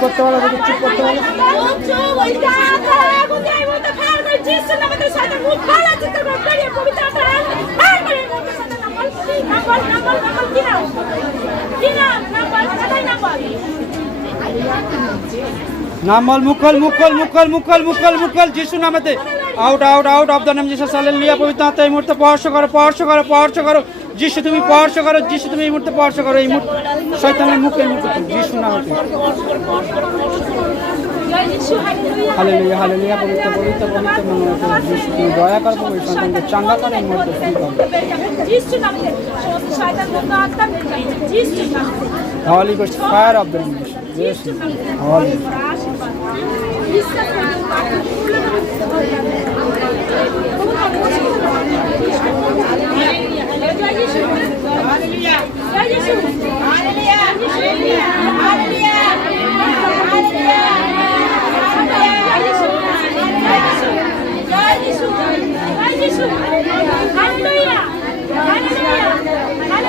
করতে পারো, চুপ করতে পারো। নামল মুখল মুখল মুখল মুখল মুখল মুখল যিশু নামেতে out out out of the name Jesus hallelujah. পবিত্র আত্মা এই মুহূর্তে স্পর্শ করো, স্পর্শ করো, স্পর্শ করো। যিশু তুমি স্পর্শ করো, যিশু তুমি এই মুহূর্তে স্পর্শ করো। এই মুহূর্তে শয়তানের মুখে এই মুহূর্তে যিশু নামেতে হালেলুয়া হালেলুয়া। পবিত্র পবিত্র পবিত্র নামে যিশু তুমি দয়া করো, পবিত্র সন্তানকে চাঙ্গা করো এই মুহূর্তে যিশু নামেতে। শয়তান বন্ধ আত্মা যিশু নামেতে Holy Ghost fire of the name yes Holy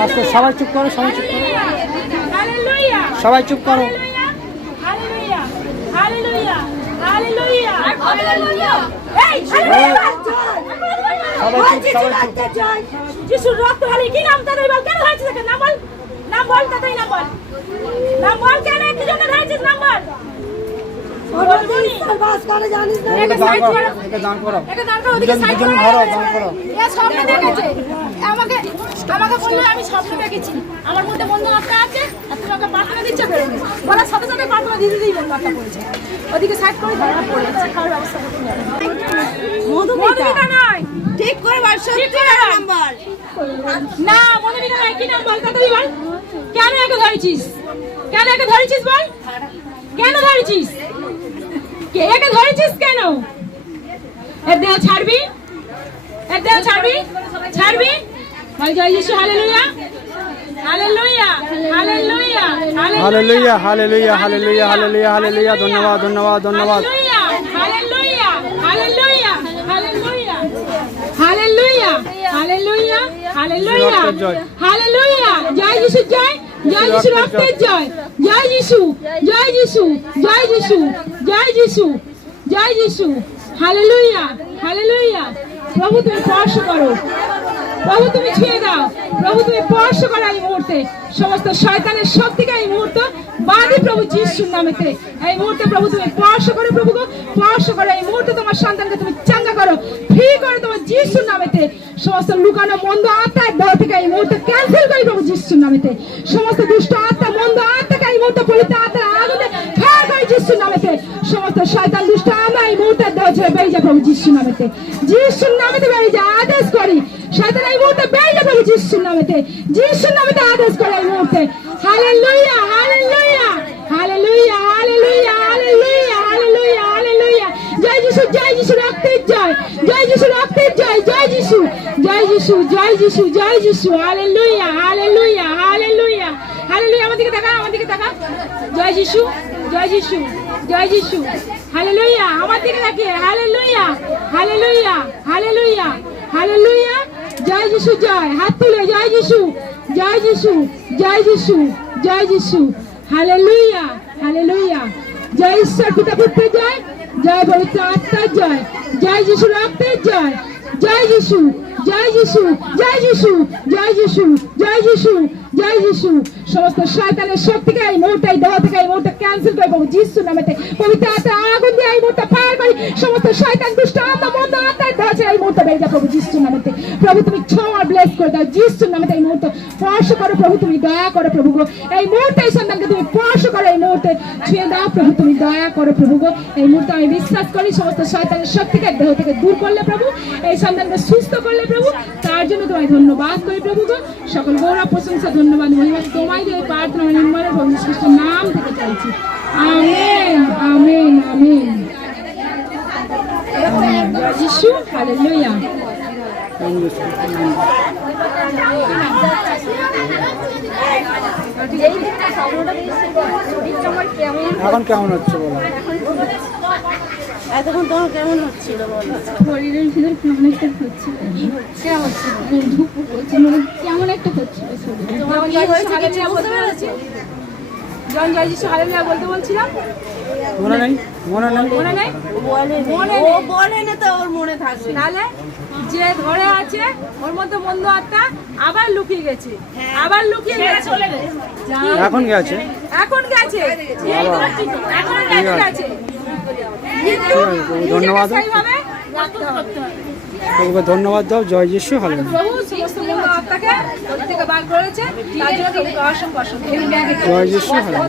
আজকে সবাই চুপ করো, সবাই চুপ করো, সবাই চুপ করো। যিশুর রক্ত হালি কি নাম তাদের বল, কেন হয়েছে দেখে নাম বল, নাম বল তাদের নাম বল, নাম বল কেন কি জন্য হয়েছে নাম বল। বাস করে জানিস না, এটা দান করো, এটা দান করো, এটা দান করো, ওদিকে সাইড করো, দান করো। এ স্বপ্ন দেখেছে, আমাকে বললো আমি স্বপ্ন দেখেছি আমার মধ্যে বন্ধু আত্মা আছে, আর তুমি আমাকে প্রার্থনা দিচ্ছ বেরোবে, বলার সাথে সাথে প্রার্থনা দিতে দিই বন্ধু আত্মা পড়েছে, ওদিকে সাইড করে ধরা পড়েছে, খাওয়ার ব্যবস্থা করতে হবে। মধুমিতা নয়, ঠিক করে বল, সত্যি নাম বল না, মধুমিতা নয়, কি নাম বল তাড়াতাড়ি বল। কেন একে ধরেছিস, কেন একে ধরেছিস বল, কেন ধরেছিস, একে ধরেছিস কেন? এর দেহ ছাড়বি, এর দেহ ছাড়বি, ছাড়বি বল জয় যিশু hallelujah hallelujah hallelujah hallelujah hallelujah hallelujah hallelujah hallelujah. ধন্যবাদ ধন্যবাদ ধন্যবাদ। Hallelujah hallelujah hallelujah hallelujah hallelujah hallelujah hallelujah. জয় যিশু, জয় জয় যিশু, রক্তের জয়, জয় যিশু, জয় যিশু, জয় যিশু, জয় যিশু, জয় যিশু। Hallelujah hallelujah. প্রভু তুমি স্পর্শ করো, প্রভু তুমি ছুঁয়ে দাও, প্রভু তুমি স্পর্শ করো এই মুহূর্তে সমস্ত শয়তানের শক্তিকে এই মুহূর্তে বাদী প্রভু যিশুর নামেতে এই মুহূর্তে প্রভু তুমি স্পর্শ করো, প্রভু স্পর্শ করো এই মুহূর্তে তোমার সন্তানকে তুমি চাঙ্গা করো, ফ্রি করো তোমার যিশুর নামেতে। সমস্ত লুকানো মন্দ আত্মার দেহ থেকে এই মুহূর্তে ক্যান্সেল করি প্রভু যিশুর নামেতে। সমস্ত দুষ্ট আত্মা মন্দ আত্মাকে এই মুহূর্তে পবিত্র আত্মার আগুনে খাওয়া করে যিশুর নামেতে। সমস্ত শয়তান দুষ্ট আমরা এই মুহূর্তে দেহ ছেড়ে বেরিয়ে যায় প্রভু যিশুর নামেতে, যিশুর নামেতে বেরিয়ে যায় আদেশ করি। শয়তান এই মুহূর্তে বেরিয়ে যায় প্রভু যিশুর নামেতে, যিশুর নামেতে আদেশ করে এই মুহূর্তে। Hallelujah hallelujah hallelujah hallelujah hallelujah hallelujah hallelujah. জয় যিশু, জয় যিশু, রক্তের জয়, জয় যিশু, রক্তের জয়, জয় যিশু, জয় যিশু, জয় যিশু, জয় যিশু। Hallelujah hallelujah hallelujah hallelujah. আমার দিকে তাকা, আমার দিকে তাকা। জয় যিশু, জয় যিশু, জয় যিশু। হালেলুয়া। আমার দিকে তাকিয়ে হালেলুয়া হালেলুয়া হালেলুয়া হালেলুয়া। জয় যিশু, জয়, হাত তুলে জয় যিশু, জয় যিশু, জয় যিশু, জয় যিশু। Hallelujah hallelujah. জয় ঈশ্বর পিতা পুত্রের জয়, জয় পবিত্র আত্মার জয়, জয় যিশু, রক্তের জয়, জয় যিশু, জয় যিশু, জয় যিশু, জয় যিশু, জয় যিশু, জয় যিশু। সমস্ত শয়তানের শক্তিকে এই মুহূর্তে এই দেহ থেকে এই মুহূর্তে ক্যান্সেল করে প্রভু যিশুর নামেতে পবিত্র আত্মার আগুন দিয়ে এই মুহূর্তে ফায়ার করি। সমস্ত শয়তান দুষ্ট আত্মা মন্দ আত্মার দেহ ছেড়ে এই মুহূর্তে বেরিয়ে যা প্রভু যিশুর নামেতে। প্রভু তুমি ছোঁয়া ব্লেস করে দাও যিশুর নামেতে এই মুহূর্তে স্পর্শ করো প্রভু, তুমি দয়া করো প্রভু গো। এই মুহূর্তে এই সন্তানকে তুমি স্পর্শ করো, এই মুহূর্তে ছুঁয়ে দাও প্রভু, তুমি দয়া করো প্রভু গো। এই মুহূর্তে আমি বিশ্বাস করি সমস্ত শয়তানের শক্তিকে দেহ থেকে দূর করলে প্রভু, এই সন্তানকে সুস্থ করলে প্রভু, তার জন্য তোমায় ধন্যবাদ করি প্রভু গো। সকল গৌরব প্রশংসা ধন্যবাদ মহিমা তোমায় দিয়ে প্রার্থনা নির্মলের প্রভু যীশু খ্রিস্টের নাম থেকে চাইছি। Amen amen amen. জয় যিশু, হালেলুয়া। এখন কেমন হচ্ছে বলো? এতক্ষণ তোমার কেমন হচ্ছিল বলো? শরীরের ভিতরে কেমন একটা হচ্ছে, কি হচ্ছে? কেমন একটা হচ্ছে শরীরে। তোমার কি হয়েছে কিছু বুঝতে পেরেছো? জন জয় যিশু হালেলুয়া বলতে বলছিলাম, মনে নেই? মনে নেই? মনে নেই? ও বলে না তো ওর মনে থাকবে। তাহলে যে ধরে আছে ওর মধ্যে মন্দ আত্মা আবার লুকিয়ে গেছে, আবার লুকিয়ে গেছে, এখন গেছে? এখন গেছে, এখন গেছে। ধন্যবাদ। সেইভাবে রাখতে হবে। প্রভুকে ধন্যবাদ দাও। জয় যিশু, হালেলুয়া। প্রভু সমস্ত মন্দ আত্মাকে ওর থেকে বার করেছে, তার জন্য প্রভুকে অসংখ্য অসংখ্য জয় যিশু, হালেলুয়া।